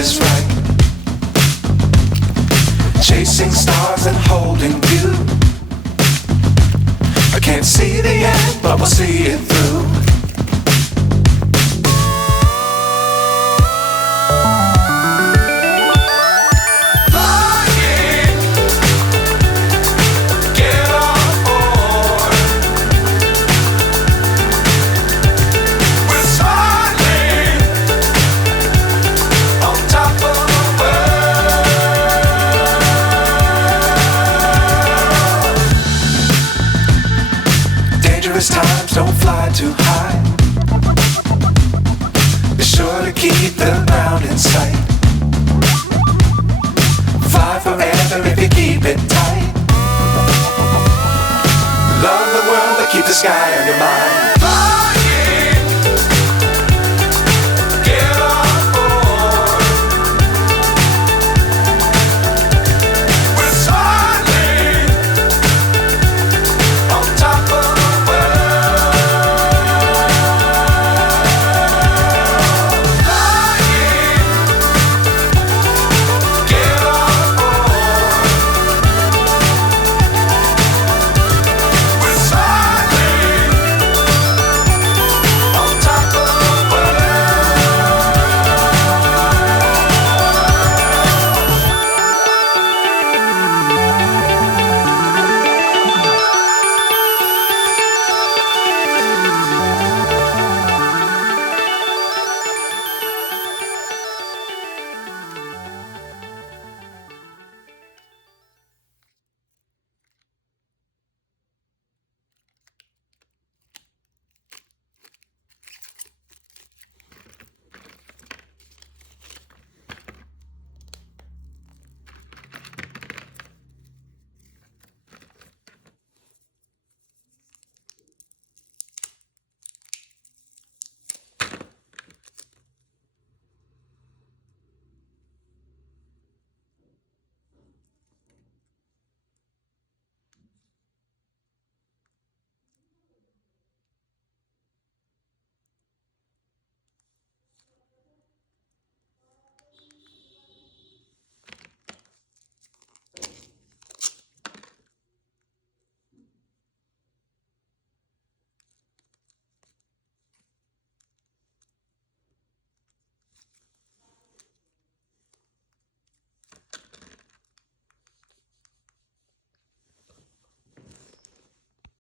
is right. Chasing stars and holding you. I can't see the end, but we'll see it through. Times don't fly too high. Be sure to keep the ground in sight. Fly forever if you keep it tight. Love the world but keep the sky on your mind.